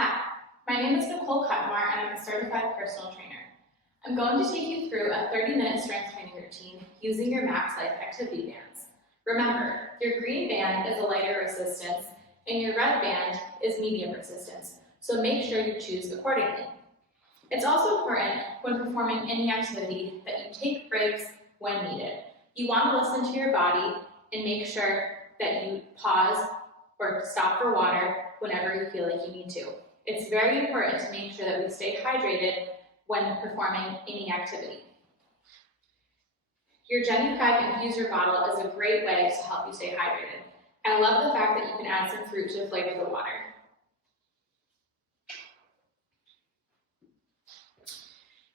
Hi, my name is Nicole Cutmar and I'm a certified personal trainer. I'm going to take you through a 30-minute strength training routine using your Max Life activity bands. Remember, your green band is a lighter resistance and your red band is medium resistance, so make sure you choose accordingly. It's also important when performing any activity that you take breaks when needed. You want to listen to your body and make sure that you pause or stop for water whenever you feel like you need to. It's very important to make sure that we stay hydrated when performing any activity. Your Jenny Craig infuser bottle is a great way to help you stay hydrated. I love the fact that you can add some fruit to flavor the water.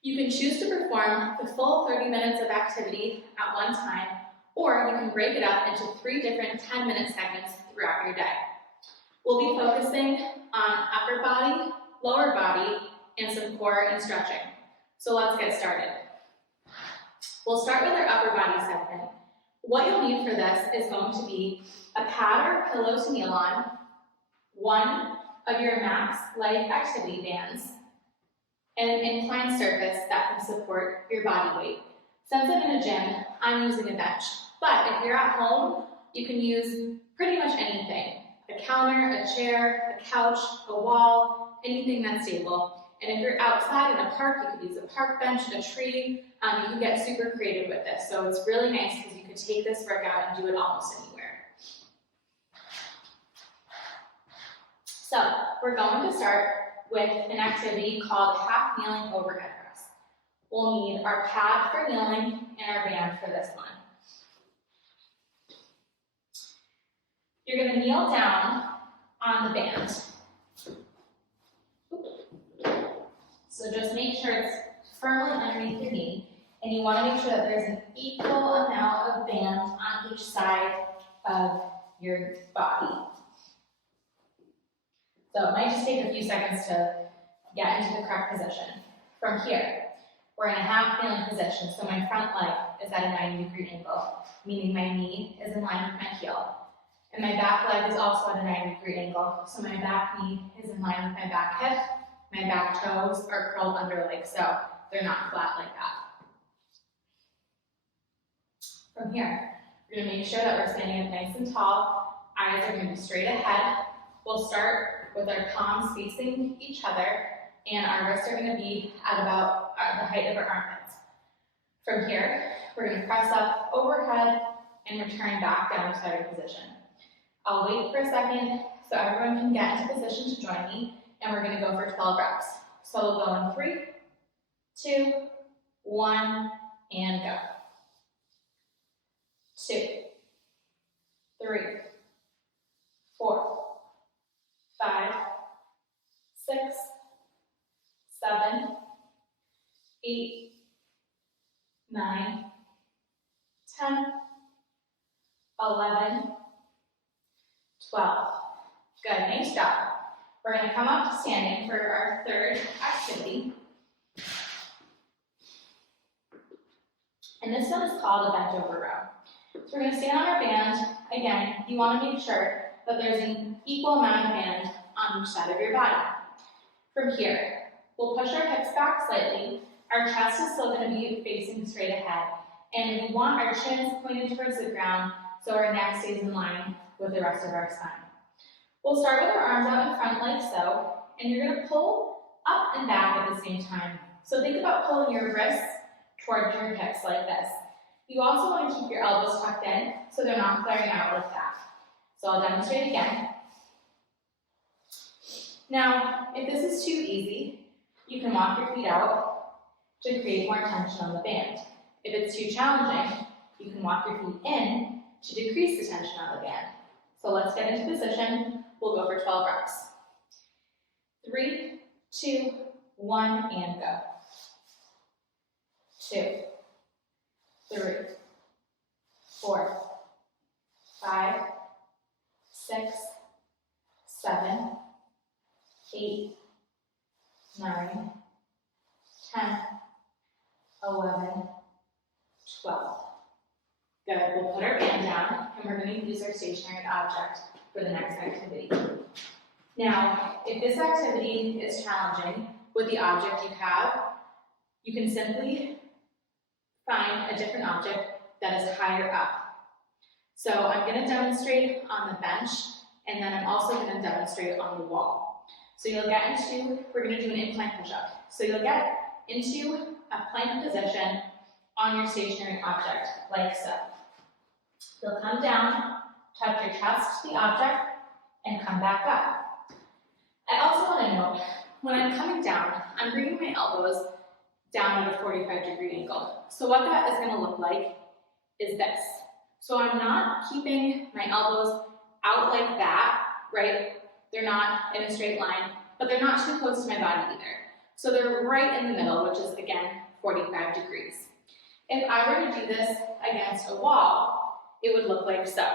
You can choose to perform the full 30 minutes of activity at one time, or you can break it up into 3 different 10-minute segments throughout your day. We'll be focusing on upper body, lower body, and some core and stretching. So let's get started. We'll start with our upper body segment. What you'll need for this is going to be a pad or pillow to kneel on, one of your Max Life activity bands, and an inclined surface that can support your body weight. Since I'm in a gym, I'm using a bench. But if you're at home, you can use pretty much anything. A counter, a chair, a couch, a wall, anything that's stable. And if you're outside in a park, you could use a park bench, a tree. You can get super creative with this. So it's really nice because you could take this workout and do it almost anywhere. So we're going to start with an activity called half kneeling overhead press. We'll need our pad for kneeling and our band for this one. You're going to kneel down on the band. So just make sure it's firmly underneath your knee, and you want to make sure that there's an equal amount of band on each side of your body. So it might just take a few seconds to get into the correct position. From here, we're in a half kneeling position, so my front leg is at a 90-degree angle, meaning my knee is in line with my heel. And my back leg is also at a 90-degree angle, so my back knee is in line with my back hip. My back toes are curled under like so. They're not flat like that. From here, we're going to make sure that we're standing up nice and tall. Eyes are going to be straight ahead. We'll start with our palms facing each other, and our wrists are going to be at about the height of our armpits. From here, we're going to press up overhead and return back down to starting position. I'll wait for a second so everyone can get into position to join me, and we're going to go for 12 reps. So we'll go in 3, 2, 1, and go. 2, 3, 4, 5, 6, 7, 8, 9, 10, 11, 12. Good, nice job. We're going to come up to standing for our third activity. And this one is called a bent over row. So we're going to stand on our band. Again, you want to make sure that there's an equal amount of band on each side of your body. From here, we'll push our hips back slightly. Our chest is still going to be facing straight ahead. And we want our chins pointed towards the ground so our neck stays in line with the rest of our spine. We'll start with our arms out in front like so, and you're going to pull up and back at the same time. So think about pulling your wrists towards your hips like this. You also want to keep your elbows tucked in so they're not flaring out like that. So I'll demonstrate again. Now, if this is too easy, you can walk your feet out to create more tension on the band. If it's too challenging, you can walk your feet in to decrease the tension on the band. So let's get into position. We'll go for 12 reps. 3, 2, 1, and go. 2, 3, 4, 5, 6, 7, 8, 9, 10, 11, 12. Good, we'll put our band down and we're going to use our stationary object for the next activity. Now, if this activity is challenging with the object you have, you can simply find a different object that is higher up. So I'm going to demonstrate on the bench, and then I'm also going to demonstrate on the wall. So you'll get into, we're going to do an incline push-up. So you'll get into a plank position on your stationary object, like so. You'll come down, touch your chest to the object, and come back up. I also want to note, when I'm coming down, I'm bringing my elbows down at a 45-degree angle. So what that is going to look like is this. So I'm not keeping my elbows out like that, right? They're not in a straight line, but they're not too close to my body either. So they're right in the middle, which is, again, 45 degrees. If I were to do this against a wall, it would look like so.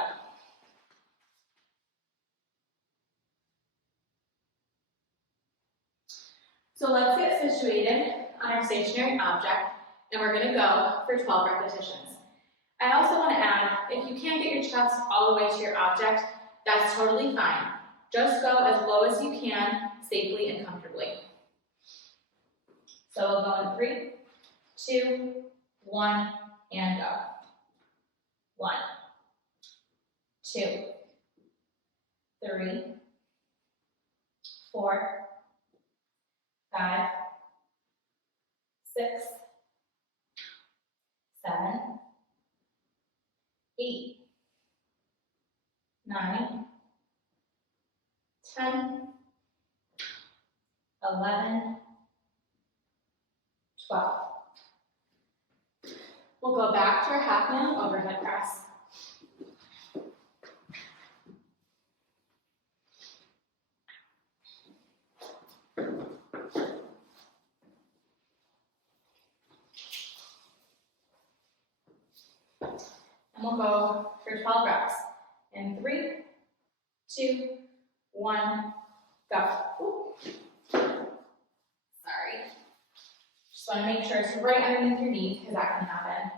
So let's get situated on our stationary object, and we're going to go for 12 repetitions. I also want to add, if you can't get your chest all the way to your object, that's totally fine. Just go as low as you can, safely and comfortably. So we'll go in 3, 2, 1, and go. 1, 2, 3, 4, 5, 6, 7, 8, 9, 10, 11, 12. We'll go back to our half kneeling overhead press. And we'll go for 12 reps. In 3, 2, 1, go. Ooh. Sorry. Just want to make sure it's right underneath your knee, because that can happen.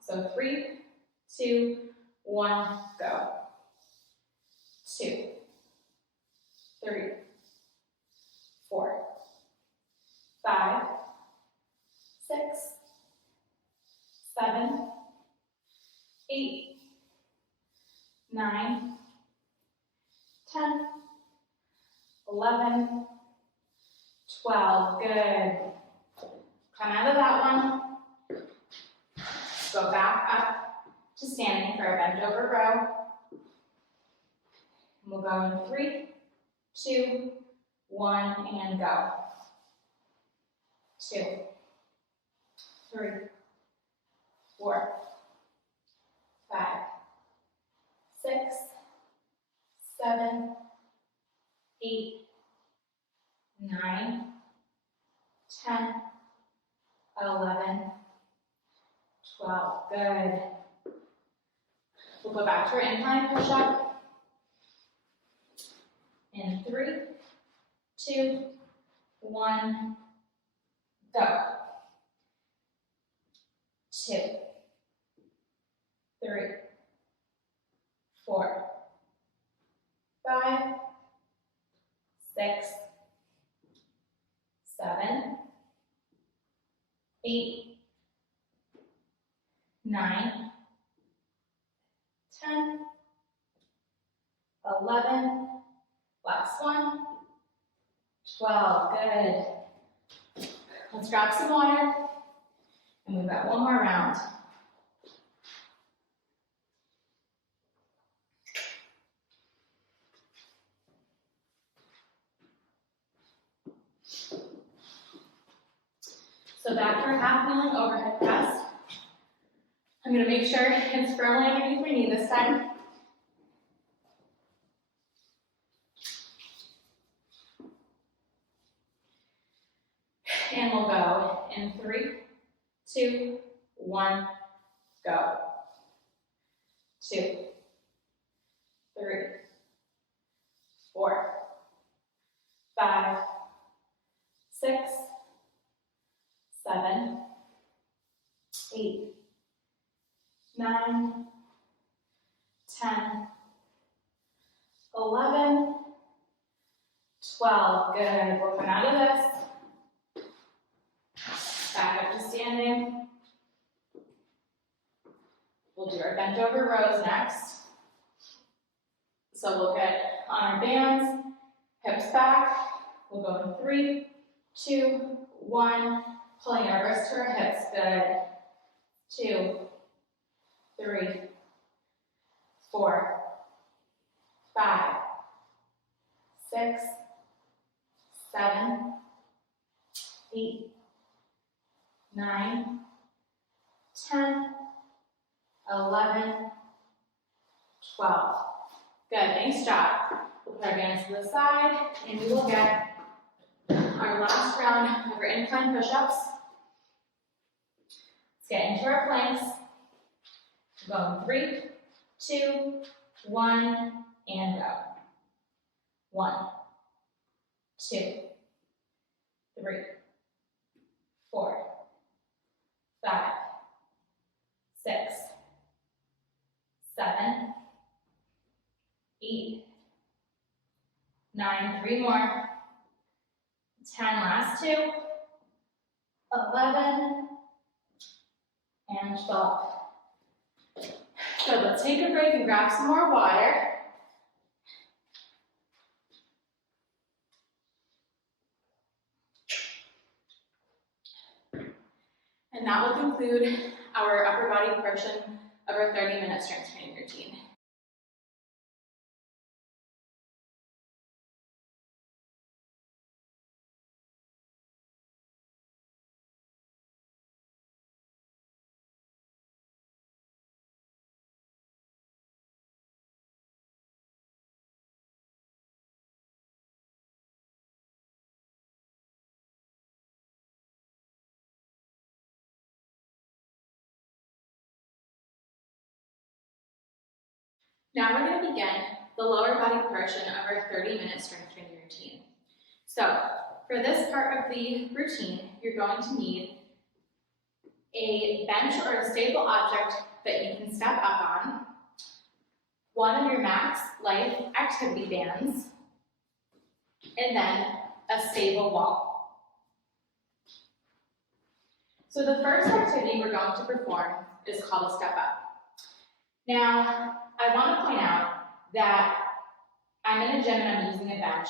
So 3, 2, 1, go. 2, 3, 4, 5, 6, 7, 8, 9, 10, 11, 12. Good. Come out of that one. Go back up to standing for a bent over row. And we'll go in 3, 2, 1, and go. 2, 3, 4, 5, 6, 7, 8, 9, 10, 11, 12. Good. We'll go back to our incline push-up. In 3, 2, 1, go. 2, 3, 4, 5, 6, 7, 8, 9, 10, 11, last one, 12. Good. Let's grab some water, and we've got one more round. So back to our half kneeling overhead press. I'm going to make sure it's firmly underneath my knee this time. And we'll go in 3, 2, 1, go. 2, 3, 4, 5, 6, 7, 8, 9, 10, 11, 12, good. We'll come out of this. Back up to standing. We'll do our bent over rows next. So we'll get on our bands, hips back. We'll go in 3, 2, 1. Pulling our wrists to our hips, good. 2, 3, 4, 5, 6, 7, 8, 9, 10, 11, 12. Good, nice job. We'll put our hands to the side, and we will get our last round of our incline push-ups. Let's get into our planks. We'll go in 3, 2, 1, and go. 1, 2, 3, 4, 5, 6, 7, 8, 9, 3 more, 10, last 2, 11, and 12. So let's take a break and grab some more water. And that will conclude our upper body portion of our 30-minute strength training routine. Now we're going to begin the lower body portion of our 30-minute strength training routine. So for this part of the routine, you're going to need a bench or a stable object that you can step up on, one of your max life activity bands, and then a stable wall. So the first activity we're going to perform is called a step up. Now, I want to point out that I'm in a gym and I'm using a bench,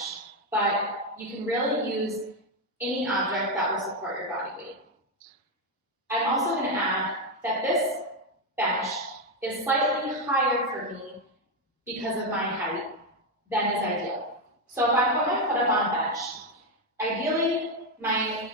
but you can really use any object that will support your body weight. I'm also going to add that this bench is slightly higher for me because of my height than is ideal. So if I put my foot up on a bench, ideally my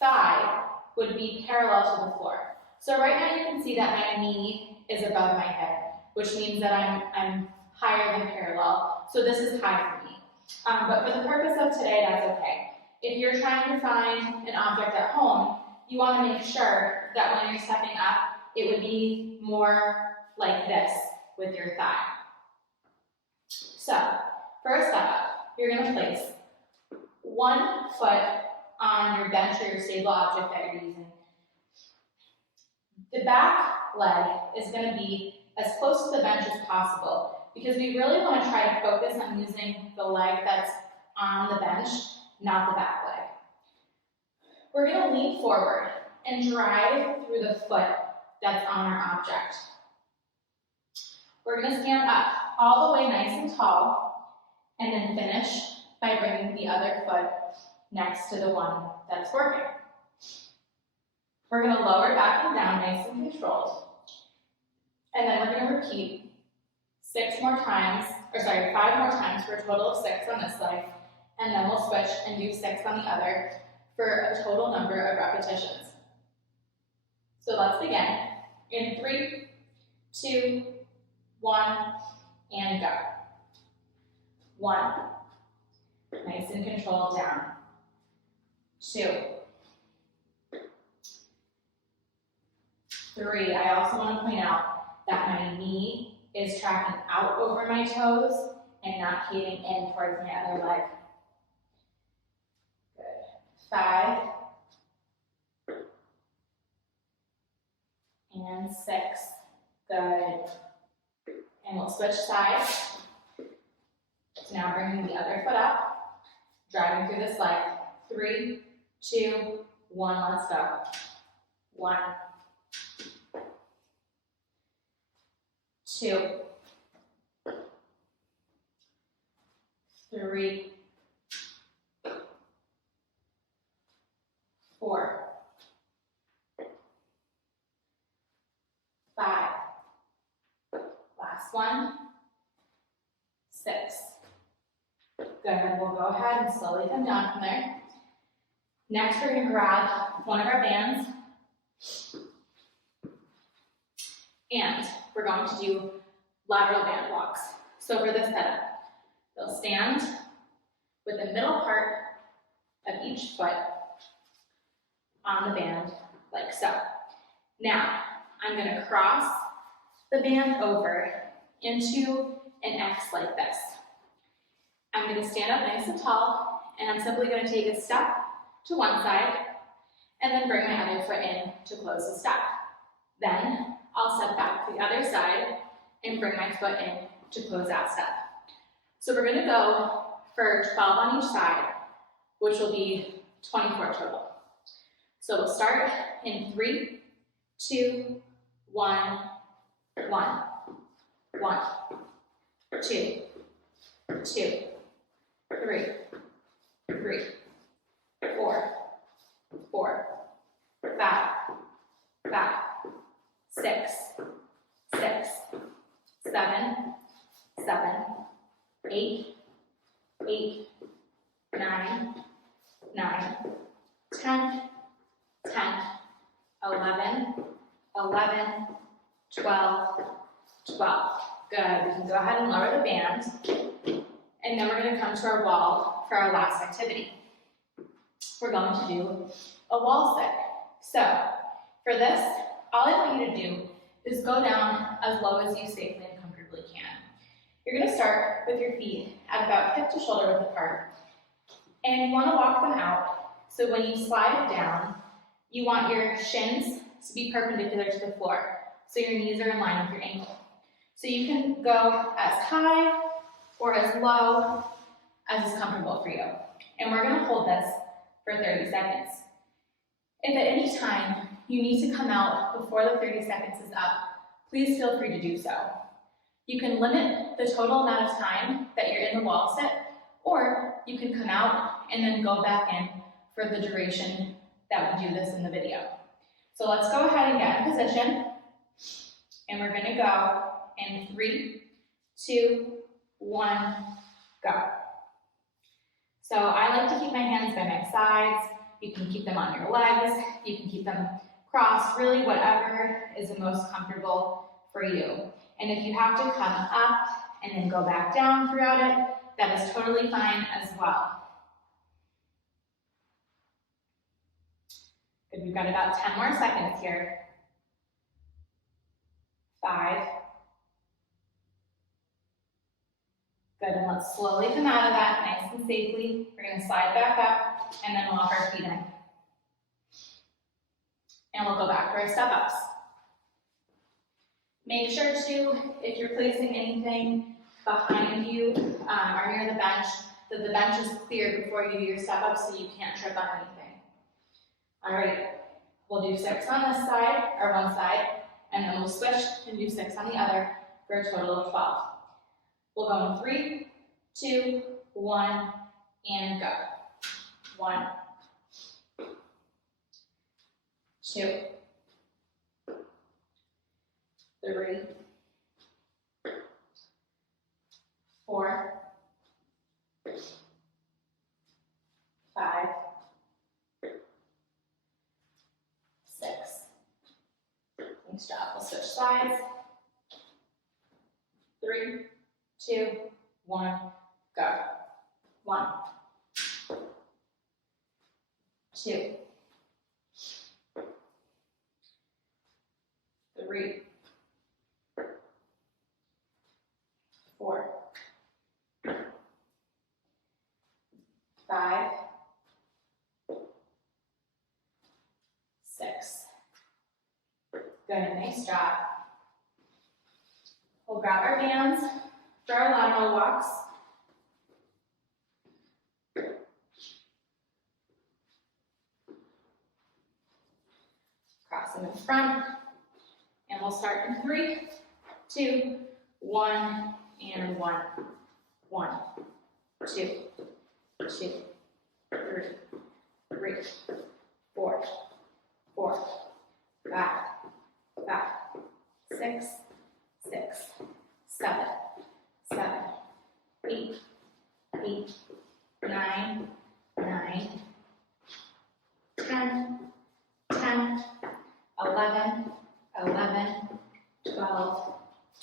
thigh would be parallel to the floor. So right now you can see that my knee is above my head, which means that I'm higher than parallel. So this is high for me. But for the purpose of today, that's okay. If you're trying to find an object at home, you want to make sure that when you're stepping up, it would be more like this with your thigh. So, for a step up, you're going to place one foot on your bench or your stable object that you're using. The back leg is going to be as close to the bench as possible because we really want to try to focus on using the leg that's on the bench, not the back leg. We're going to lean forward and drive through the foot that's on our object. We're going to stand up all the way nice and tall and then finish by bringing the other foot next to the one that's working. We're going to lower back and down nice and controlled. And then we're going to repeat 5 more times for a total of 6 on this leg. And then we'll switch and do 6 on the other for a total number of repetitions. So let's begin. In 3, 2, 1, and go. 1. Nice and controlled down. 2. 3. I also want to point out that my knee is tracking out over my toes and not caving in towards my other leg. Good. 5. And 6. Good. And we'll switch sides. So now bringing the other foot up Driving through this leg. 3, 2, 1, let's go. 1, 2, 3, 4, 5, last one, 6. Good, we'll go ahead and slowly come down from there. Next, we're gonna grab one of our bands, and we're going to do lateral band walks. So for this setup, you'll stand with the middle part of each foot on the band, like so. Now, I'm gonna cross the band over into an X like this. I'm gonna stand up nice and tall, and I'm simply gonna take a step to one side, and then bring my other foot in to close the step. Then, I'll step back to the other side and bring my foot in to close that step. So we're gonna go for 12 on each side, which will be 24 total. So we'll start in 3, 2, 1, 1, 1, 2, 2, 3, 3, 4, 4, 5, 5, 6, 6, 7, 7, 8, 8, 9, 9, 10, 10, 11, 11, 12, 12. Good, we can go ahead and lower the band. And then we're gonna come to our wall for our last activity. We're going to do a wall sit. So, for this, all I want you to do is go down as low as you safely and comfortably can. You're gonna start with your feet at about hip to shoulder width apart. And you wanna walk them out, so when you slide down, you want your shins to be perpendicular to the floor, so your knees are in line with your ankle. So you can go as high or as low as is comfortable for you. And we're gonna hold this for 30 seconds. If at any time you need to come out before the 30 seconds is up, please feel free to do so. You can limit the total amount of time that you're in the wall sit, or you can come out and then go back in for the duration that we do this in the video. So let's go ahead and get in position, and we're gonna go in 3, 2, 1, go. So I like to keep my hands by my sides. You can keep them on your legs, you can keep them crossed, really whatever is the most comfortable for you. And if you have to come up and then go back down throughout it, that is totally fine as well. Good, we've got about 10 more seconds here. 5. Good, and let's slowly come out of that nice and safely. We're gonna slide back up and then walk our feet in. And we'll go back to our step ups. Make sure to, if you're placing anything behind you or near the bench, that the bench is clear before you do your step ups so you can't trip on anything. All right, we'll do 6 on this side, or one side, and then we'll switch and do 6 on the other for a total of 12. We'll go in 3, 2, 1, and go. 1, 2, 3, 4, 5, 6. Nice job. We'll switch sides. 3, 2, 1, go. 1, 2, 3, 4, 5, 6. Good, nice job. We'll grab our bands for our lateral walks. Cross them in front. And we'll start in 3, 2, 1, and 1. 1, 2, 2, 3, 3, 4, 4, 5, 5, 6, 6, 7, 7, 8, 8, 9, 9, 10, 10, 11, 11, 12,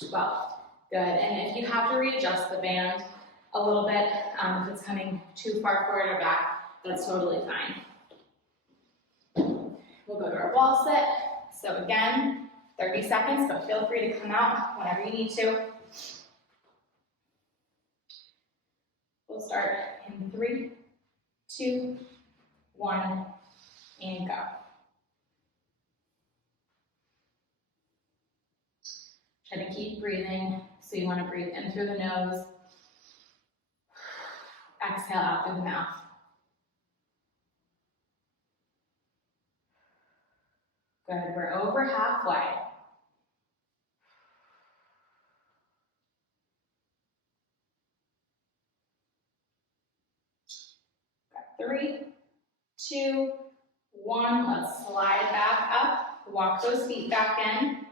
12. Good, and if you have to readjust the band a little bit, if it's coming too far forward or back, that's totally fine. We'll go to our wall sit. So again, 30 seconds, but feel free to come out whenever you need to. We'll start in 3, 2, 1, and go. Try to keep breathing. So you want to breathe in through the nose, exhale out through the mouth. Good, we're over halfway. Got 3, 2, 1. Let's slide back up. Walk those feet back in.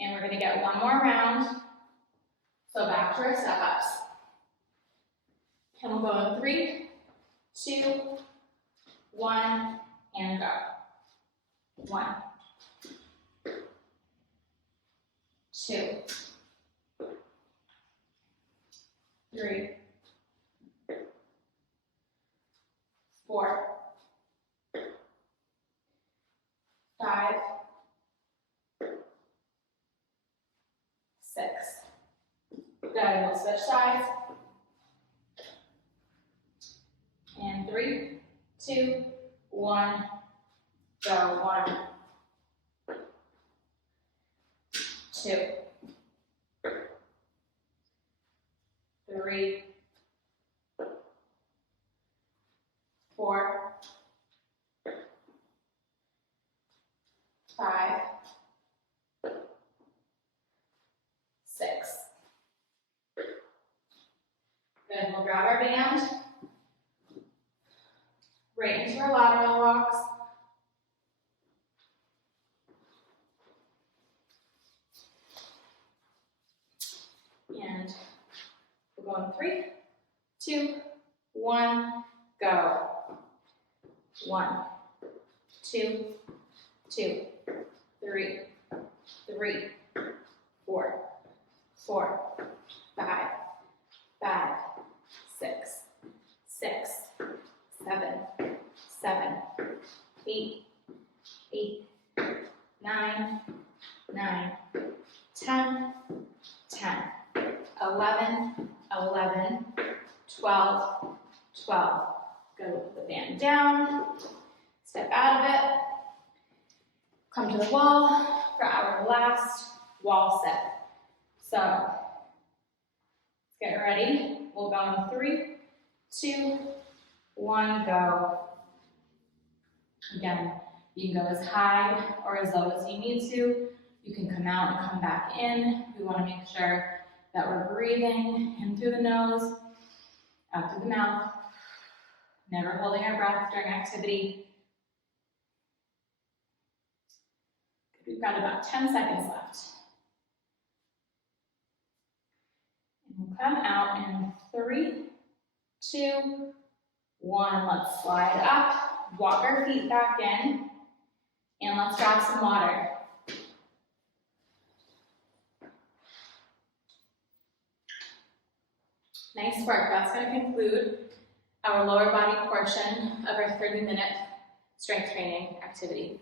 And we're going to get one more round. So back to our step-ups. And we'll go in 3, 2, 1, and go. 1, 2, 3, 4, 5, 6. Good, we'll switch sides. And 3, 2, 1, go. 1, 2, 3, 4, 5, 6. Good, we'll grab our band, right into our lateral walks. And we'll go in 3, 2, 1, go. 1, 2, 2, 3, 3, 4, 4, 5, 5, 6, 6, 7, 7, 8, 8, 9, 9, 10, 10, 11, 11, 12, 12. Go with the band down, step out of it, come to the wall for our last wall sit. So, let's get ready. We'll go in 3, 2, 1, go. Again, you can go as high or as low as you need to. You can come out and come back in. We want to make sure that we're breathing in through the nose, out through the mouth. Never holding our breath during activity. We've got about 10 seconds left. And we'll come out in 3, 2, 1. Let's slide up, walk our feet back in, and let's grab some water. Nice work. That's going to conclude our lower body portion of our 30-minute strength training activity.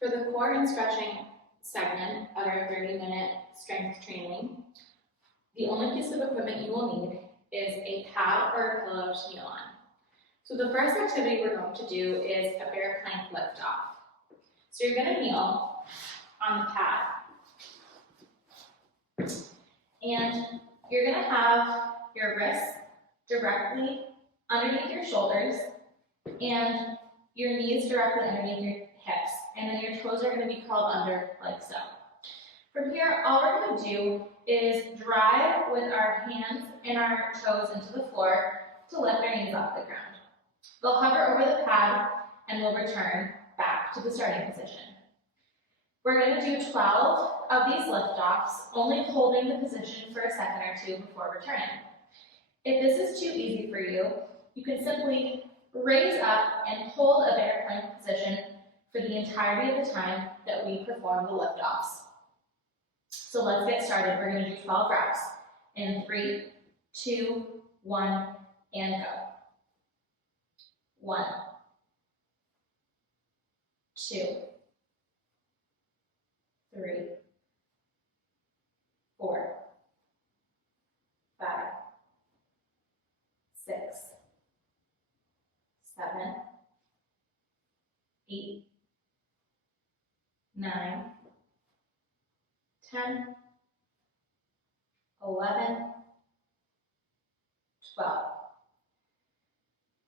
For the core and stretching segment of our 30-minute strength training, the only piece of equipment you will need is a pad or a pillow to kneel on. So the first activity we're going to do is a bear plank lift off. So you're going to kneel on the pad, and you're going to have your wrists directly underneath your shoulders and your knees directly underneath your hips, and then your toes are going to be curled under like so. From here, all we're going to do is drive with our hands and our toes into the floor to lift our knees off the ground. They'll hover over the pad and we'll return back to the starting position. We're going to do 12 of these lift-offs, only holding the position for a second or two before returning. If this is too easy for you, you can simply raise up and hold a bear plank position for the entirety of the time that we perform the lift-offs. So let's get started. We're going to do 12 reps in 3, 2, 1, and go. 1, 2, 3, 4, 5, 6, 7, 8, 9, 10, 11, 12.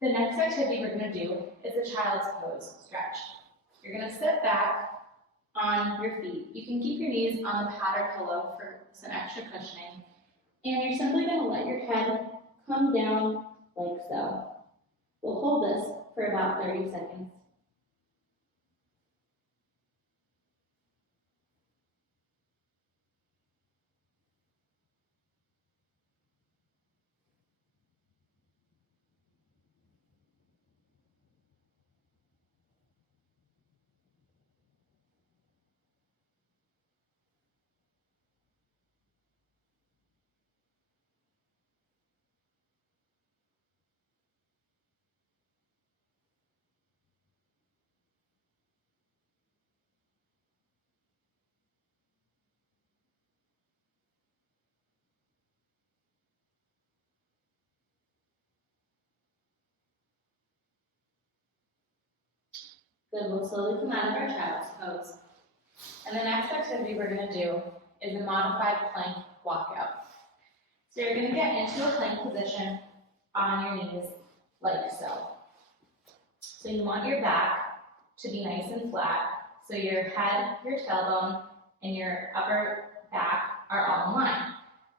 The next activity we're going to do is a child's pose stretch. You're going to sit back on your feet. You can keep your knees on the pad or pillow for some extra cushioning. And you're simply going to let your head come down like so. We'll hold this for about 30 seconds. Good, we'll slowly come out of our child's pose. And the next activity we're going to do is a modified plank walkout. So you're going to get into a plank position on your knees like so. So you want your back to be nice and flat, so your head, your tailbone, and your upper back are all in line.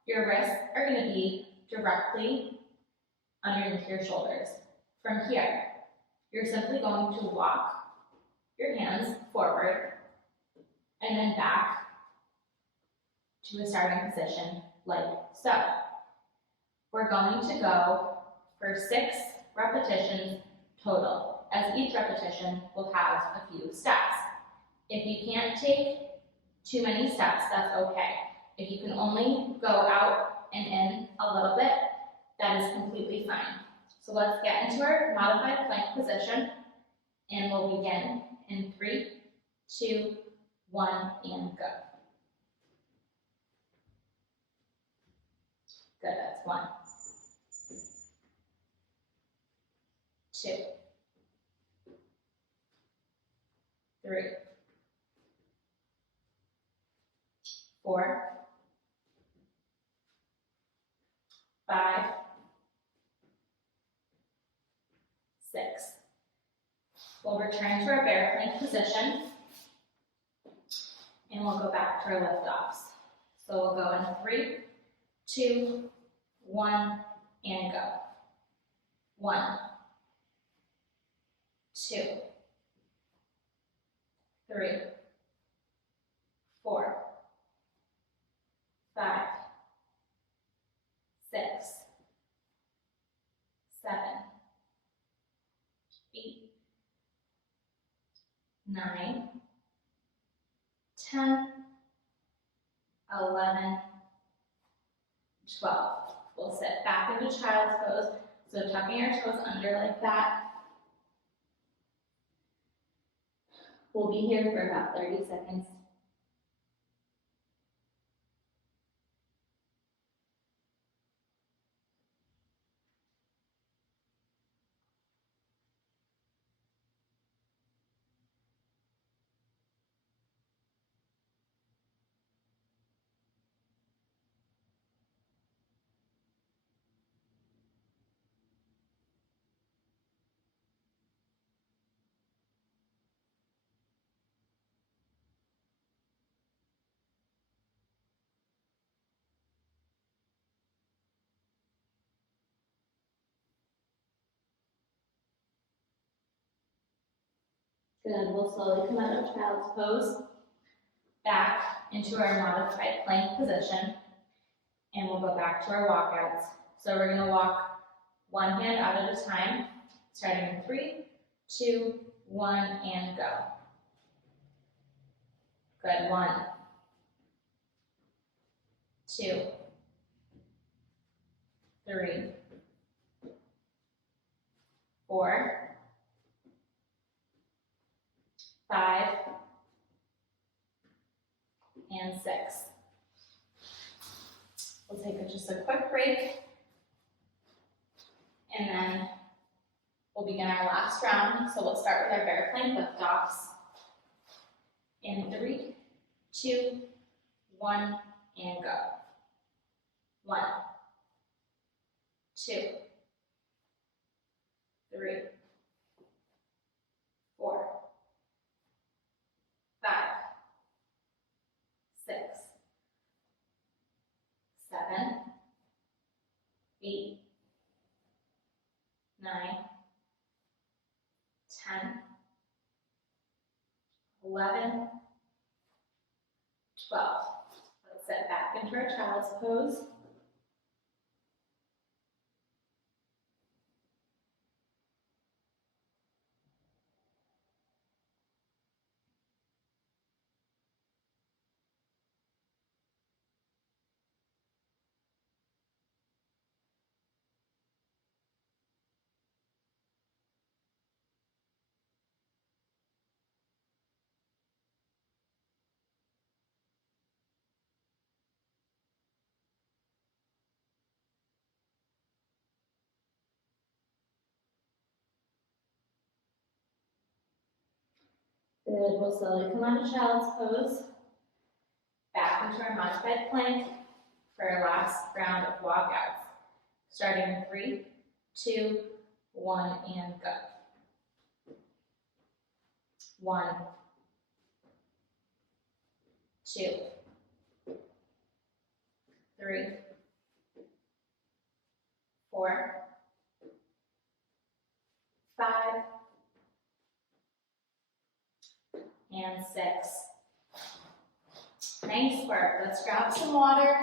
Your wrists are going to be directly underneath your shoulders. From here, you're simply going to walk your hands forward and then back to a starting position like so. We're going to go for 6 repetitions total, as each repetition will have a few steps. If you can't take too many steps, that's okay. If you can only go out and in a little bit, that is completely fine. So let's get into our modified plank position, and we'll begin in 3, 2, 1, and go. Good, that's 1, 2, 3, 4, 5, 6. We'll return to our bear plank position, and we'll go back to our lift-offs. So we'll go in 3, 2, 1, and go. 1, 2, 3, 4, 5, 6, 7, 8, 9, 10, 11, 12. We'll sit back into child's pose, so tucking our toes under like that. We'll be here for about 30 seconds. Good, we'll slowly come out of child's pose, back into our modified plank position, and we'll go back to our walkouts. So we're gonna walk one hand out at a time, starting in 3, 2, 1, and go. Good, 1, 2, 3, 4, 5, and 6. We'll take just a quick break, and then we'll begin our last round. So we'll start with our bear plank lift-offs. In 3, 2, 1, and go. 1, 2, 3, 4, 5, 6, 7, 8, 9, 10, 11, 12. Let's sit back into our child's pose. Good, we'll slowly come out of child's pose, back into our modified plank for our last round of walkouts. Starting in 3, 2, 1, and go. 1, 2, 3, 4, 5, and 6. Nice work. Let's grab some water.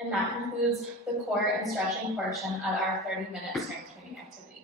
And that concludes the core and stretching portion of our 30-minute strength training activity.